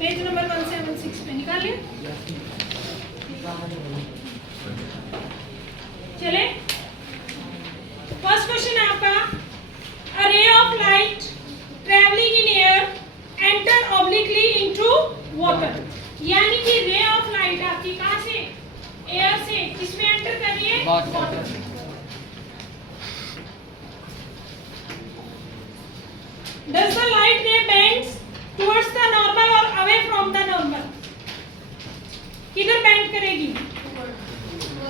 Page number 176 पे निकाल लिया। चले, फर्स्ट क्वेश्चन है आपका, a ray of light travelling in air enter obliquely into water. यानी कि रे ऑफ लाइट आपकी कहां से, एयर से किसमें एंटर कर रही है, water. Does the light ray bends towards the normal or away from the normal? किधर बेंड करेगी?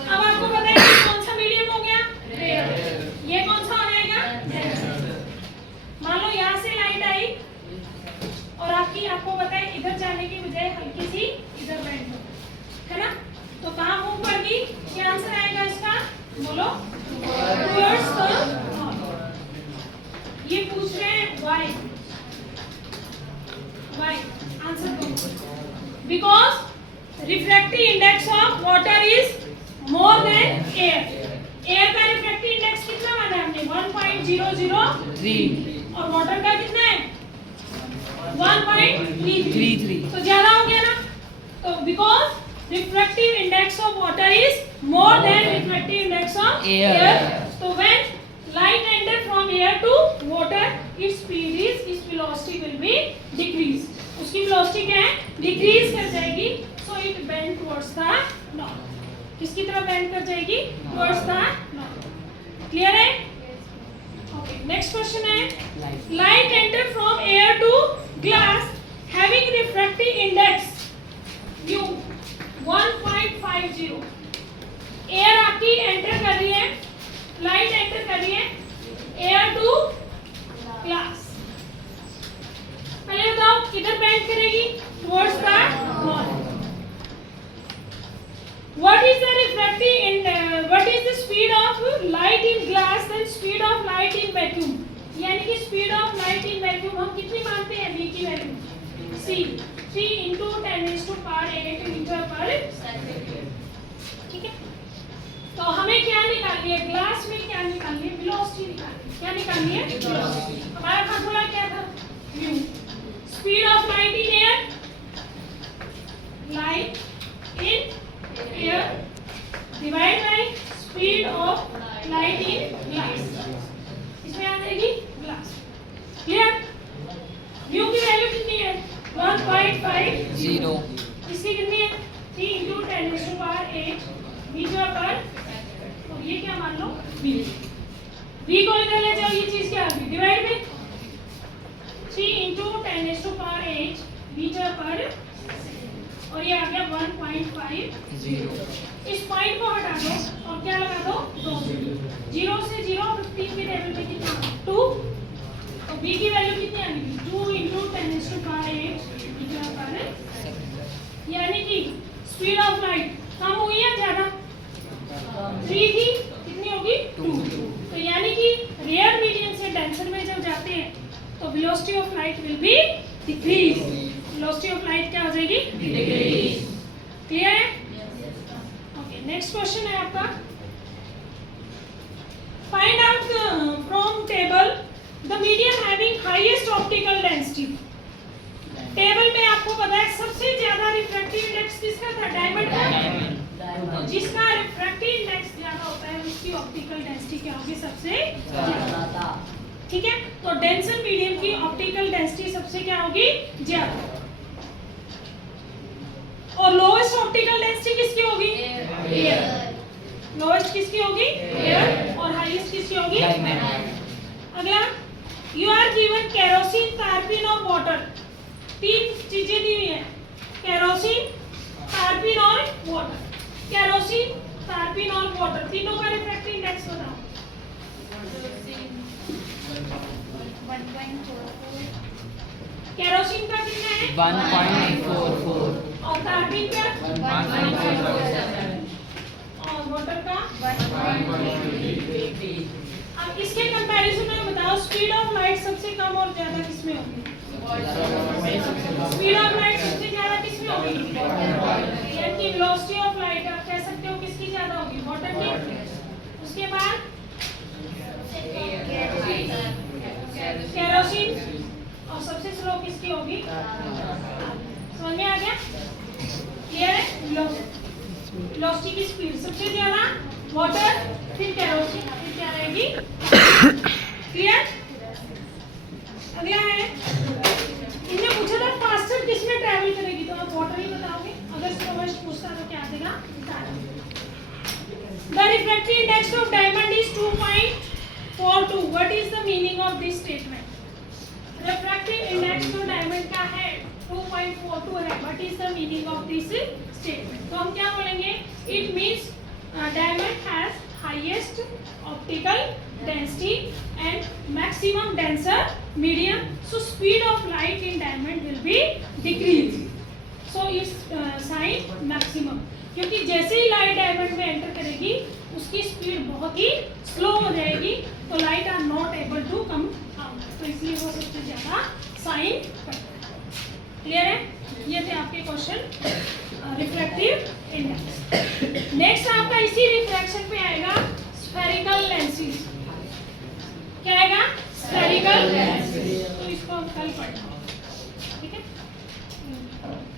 अब आपको पता है कि कौन सा मीडियम हो गया, रे। ये कौन सा हो जाएगा, मान लो यहाँ से लाइट आई और आपको पता है इधर जाने की बजाय हल्की सी इधर बेंड हो, है ना? तो कहाँ मूव करेगी? क्या आंसर आएगा इसका, बोलो, टुवर्ड्स द। ये पूछ रहे हैं why आंसर दो। Because refractive index of water is more than air। Air का रिफ्रैक्टिव इंडेक्स कितना माना है हमने, 1.003 और वाटर का कितना है 1.33, तो ज्यादा हो गया ना। तो because refractive index of water is more than refractive index of air, तो when light enter from air to water, its speed is, its velocity will be decrease। उसकी velocity क्या है, decrease कर जाएगी, so it bend towards the north। किसकी तरफ bend कर जाएगी, towards the north। clear है? okay, next question है, light enter from air to glass having refractive index mu 1.50। air आपकी enter कर रही है, लाइट एंटर कर रही है एयर टू ग्लास। पहले बताओ किधर बेंड करेगी, towards the north. What is the refractive what is the speed of light in glass and speed of light in vacuum. यानी कि speed of light in vacuum हम कितनी मानते हैं, v की वैल्यू c 3 × 10⁸ मीटर पर second. ठीक है, तो हमें क्या निकालनी है, ग्लास में क्या निकालनी है, वेलोसिटी निकालनी है। क्या निकालनी है, वेलोसिटी। हमारा फार्मूला क्या था, mu speed of light in air, light in air divide by speed of light in glass. इसमें आ जाएगी ग्लास। क्लियर? म्यू की वैल्यू कितनी है, 1.50। इसकी कितनी है, 3 × 10⁸ मीटर पर, और ये क्या मान लो v। v को इधर ले जाओ, ये चीज क्या आ गई, डिवाइड में 3 × 10⁸ मीटर पर, और ये आ गया 1.50। इस पॉइंट को हटा दो और क्या लगा दो, 2 0 से 0 15 के टेबल पे कितना 2, तो v की वैल्यू कितनी आ गई, 2 × 10⁸ मीटर पर। यानी कि स्पीड ऑफ लाइट कम हुई है, ज्यादा 3 थी, कितनी होगी 2। तो यानी कि रेयर मीडियम से डेंसर में जब जाते हैं तो velocity of light will be decrease. Velocity of light क्या हो जाएगी, डिक्रीज। क्लियर है? ओके, नेक्स्ट क्वेश्चन है आपका, find out from table the medium having highest optical density. Table में आपको पता है सबसे ज्यादा रिफ्रैक्टिव इंडेक्स किसका था, डायमंड का। जिसका रिफ्रैक्टिव इंडेक्स ज्यादा होता है उसकी ऑप्टिकल डेंसिटी क्या होगी, सबसे ज्यादा। ठीक है, तो डेंसर मीडियम की ऑप्टिकल डेंसिटी सबसे क्या होगी, ज्यादा। और लोएस्ट ऑप्टिकल डेंसिटी किसकी होगी, एयर। लोएस्ट किसकी होगी, एयर, और हाईएस्ट किसकी होगी, डायमंड। अगला, यू आर गिवन केरोसिन, कार्बिन और वाटर। 3 चीजें दी हुई है, केरोसिन, कार्बिन और वाटर। केरोसिन, कार्बिन और वाटर, तीनों का रिफ्रैक्टिव इंडेक्स बताओ। केरोसिन का कितना है, 1.44, और कार्बिन का 1.47, और वाटर का 1.23। अब इसके कंपैरिजन में बताओ स्पीड ऑफ लाइट सबसे कम और ज्यादा किसमें होगी, स्पीड ऑफ लाइट सबसे ज्यादा किसमें होगी, यानी वेलोसिटी ऑफ लाइट आप कह सकते हो किसकी ज्यादा होगी, वाटर की। उसके बाद केरोसिन, और सबसे स्लो किसकी होगी, समझ क्लियर है? वेलोसिटी की स्पीड सबसे ज्यादा वाटर, फिर केरोसिन, फिर क्या रहेगी? क्लियर? अगला है, इनने पूछा था फास्टर किसमें ट्रैवल करेगी, तो आप वाटर ही बताओगे। अगर स्लोवेस्ट पूछता तो क्या देगा? The refractive index of diamond is 2.42. What is the meaning of this statement? Refractive index of diamond का है 2.42 है. What is the meaning of this statement? तो हम क्या बोलेंगे? It means diamond has highest optical density and maximum denser medium. So speed of light in diamond will be decreased. So it's sign maximum. क्योंकि जैसे ही light diamond में enter करेगी उसकी स्पीड बहुत ही स्लो हो जाएगी, तो light are not able to come out, तो इसलिए वो सबसे ज्यादा साइन करता है। क्लियर है? ये थे आपके क्वेश्चन रिफ्रैक्टिव इंडेक्स। नेक्स्ट आपका इसी रिफ्रैक्शन पे आएगा स्फेरिकल लेंसेज। क्या आएगा? Spherical lenses. तो इसको हम कल पढ़ना, ठीक है?